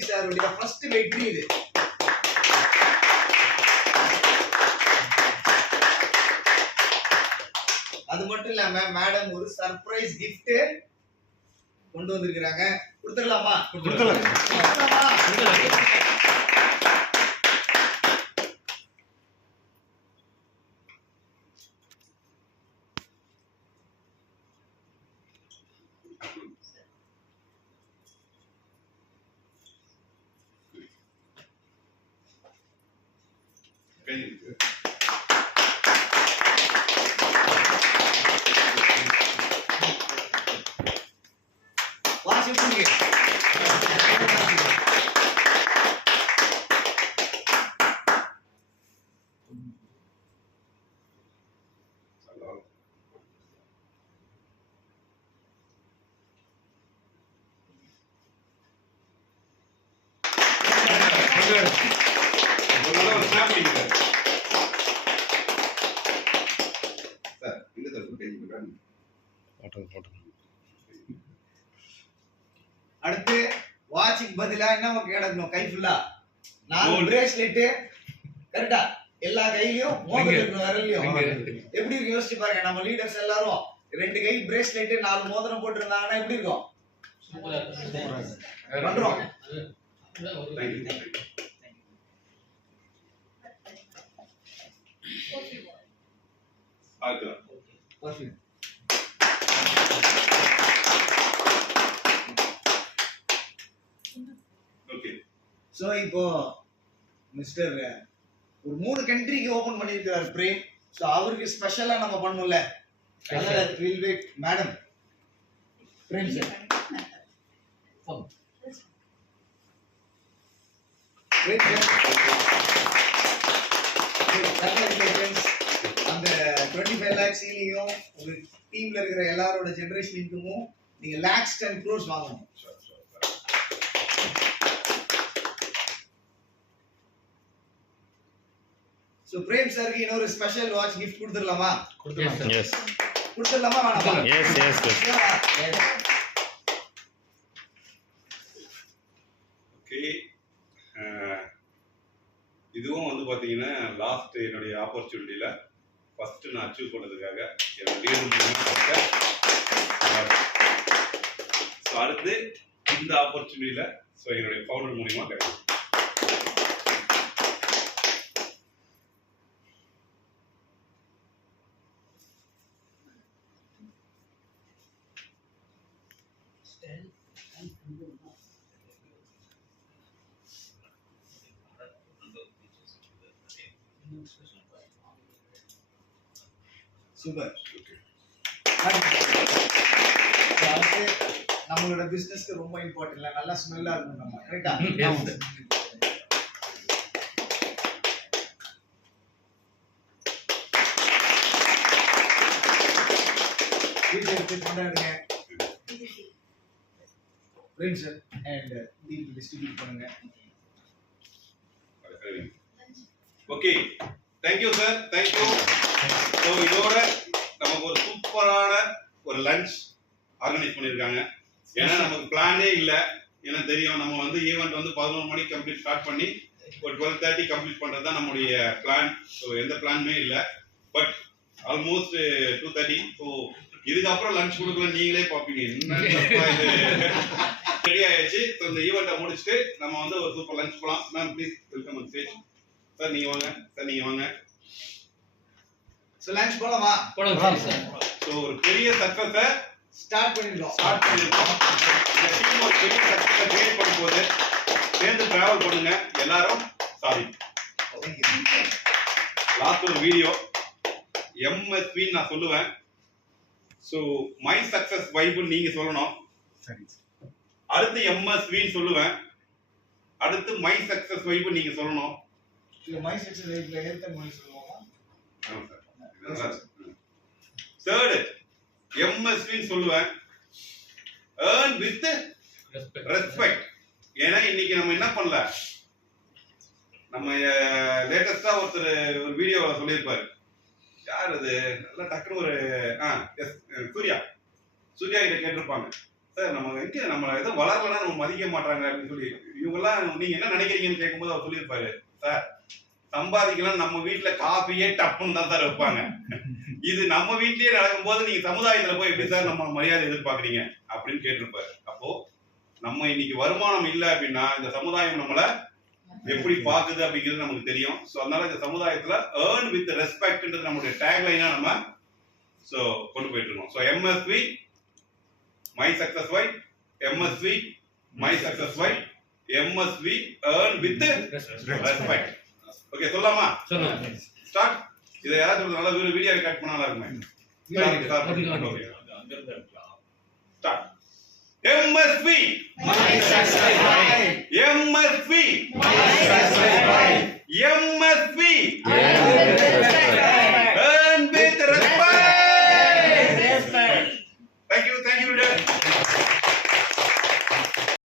வெற்றி சாருடைய ஃபர்ஸ்ட் வெற்றி இது. அது மட்டும் இல்லாம மேடம் ஒரு சர்ப்ரைஸ் கிஃப்ட் கொண்டு வந்திருக்காங்க. கொடுத்துடலாமா? அடுத்து வாட்சுக்கு பதிலா என்ன கிடக்கணும்? கை ஃபுல்லா 4 பிரேஸ்லெட் கரெக்டா? எல்லா கையிலயும் மோதிரம் இருக்கணும், விரல்லையும். எப்படி இருக்கு யோசிச்சு பாருங்க. நம்ம லீடர்ஸ் எல்லாரும் 2 கை பிரேஸ்லெட் 4 மோதிரம் போட்டு இருந்தாங்கன்னா எப்படி இருக்கும்? பண்றோம். சோ இப்போ மிஸ்டர் ஒரு 3 கண்ட்ரிக்கு ஓபன் பண்ணிருக்காரு பிரேம். சோ அவருக்கு ஸ்பெஷலா நம்ம பண்ணனும்ல. அதனால will wait madam. Prem sir. Wait அந்த 25 lakhs ஈலியும் ஒரு டீம்ல இருக்கிற எல்லாரோட ஜெனரேஷன் இன்கமும் நீங்க lakhs 10 crores வாங்கணும். சோ பிரேம் சாருக்கு இன்னொரு ஸ்பெஷல் வாட்ச் கிஃப்ட் கொடுத்துடலாமா? கொடுத்துடலாம். எஸ். கொடுத்துடலாமா வேணாமா? Yes yes yes. ஓகே. இதுவும் வந்து பாத்தீங்கன்னா லாஸ்ட் என்னுடைய ஆப்பர்ச்சுனிட்டியில ஃபர்ஸ்ட் நான் அச்சீவ் பண்ணதுக்காக என்னுடைய அடுத்து இந்த ஆப்பர்ச்சுனிட்டியில ஸோ என்னுடைய ஃபவுண்டர் மூலியமா கிடைக்கும். சூப்பர். நம்மளோட பிசினஸ்க்கு ரொம்ப இம்பார்ட்டன்ட். நல்லா ஸ்மெல்லா இருக்கும் நம்ம. கரெக்ட்டா? வீடியோ எடுத்து கொண்டாடுங்க. ஃப்ரெண்ட்ஸ் அண்ட் டீல் டிஸ்ட்ரிபியூட் பண்ணுங்க. Okay. Thank you sir. Thank you. So இதோட நமக்கு ஒரு சூப்பரான ஒரு லஞ்ச் ஆர்கனைஸ் பண்ணியிருக்காங்க. ஏன்னா நமக்கு பிளானே இல்லை. ஏன்னா தெரியும் நம்ம வந்து ஈவெண்ட் வந்து 11 மணிக்கு கம்ப்ளீட் ஸ்டார்ட் பண்ணி ஒரு 12:30 கம்ப்ளீட் பண்ணுறது தான் நம்மளுடைய பிளான். ஸோ எந்த பிளானுமே இல்லை. But almost 2:30. ஸோ இதுக்கப்புறம் லஞ்ச் கொடுக்கல நீங்களே பார்ப்பீங்க. என்ன இது ரெடி ஆயிடுச்சு. ஸோ இந்த ஈவெண்ட்டை முடிச்சுட்டு நம்ம வந்து ஒரு சூப்பர் லஞ்ச் போகலாம். Ma'am please welcome on stage. Sir நீங்க வாங்க. சார் நீங்க வாங்க. சோ லஞ்ச் போலாமா? போலாம் சார். சோ ஒரு பெரிய சக்சஸை ஸ்டார்ட் பண்ணிருக்கோம். இந்த டீம் ஒரு பெரிய சக்சஸை கிரியேட் பண்ணும்போது சேர்ந்து டிராவல் பண்ணுங்க எல்லாரும். சாரி லாஸ்ட் ஒரு வீடியோ எம்எஸ்வி நான் சொல்லுவேன். ஸோ மை சக்சஸ் வைபுன்னு நீங்க சொல்லணும். அடுத்து எம்எஸ்வின்னு சொல்லுவேன். அடுத்து மை சக்சஸ் வைபு நீங்க சொல்லணும். மை சக்சஸ் வைபுல ஹெல்த் மொழி சொல்லுவோமா? தேர்ட் எம்எஸ்வின்னு சொல்லுவேன். earn with respect. ஏன்னா இன்னைக்கு நம்ம என்ன பண்ணல, நம்ம லேட்டஸ்டா ஒருத்தர் ஒரு வீடியோவில் சொல்லியிருப்பாரு. யார் அது? நல்லா டக்குன்னு ஒரு சூர்யா கிட்ட கேட்டிருப்பாங்க. சார் நம்ம எங்க நம்ம எதுவும் வளரலன்னா நம்ம மதிக்க மாட்டாங்க அப்படின்னு சொல்லி இவங்கெல்லாம் நீங்க என்ன நினைக்கிறீங்கன்னு கேட்கும்போது அவர் சொல்லியிருப்பாரு, சார் சம்பாதிக்கலாம் நம்ம வீட்டுல காஃபியே டப்புன்னு தான் சார் வைப்பாங்க, இது நம்ம வீட்லயே நடக்கும்போது நீங்க சமுதாயத்துல போய் எப்படி சார் நம்ம மரியாதை எதிர்பார்க்கறீங்க அப்படின்னு கேட்டிருப்பாரு. அப்போ நம்ம இன்னைக்கு வருமானம் இல்லை அப்படின்னா இந்த சமுதாயம் நம்மள எப்படி பாக்குது அப்படிங்கிறது நமக்கு தெரியும். ஸோ அதனால இந்த சமுதாயத்துல ஏர்ன் வித் ரெஸ்பெக்ட்ன்றது நம்மளுடைய டேக்லைனா நம்ம ஸோ கொண்டு போயிட்டு இருக்கோம். So MSV my success way, MSV my success way, MSV earn with respect. Okay சொல்லலாமா? ஸ்டார்ட். இதை யாராவது நல்ல வீடியோ ரெக்கார்ட் பண்ணா நல்லா இருக்குமே. ஸ்டார்ட். MSP. MSP.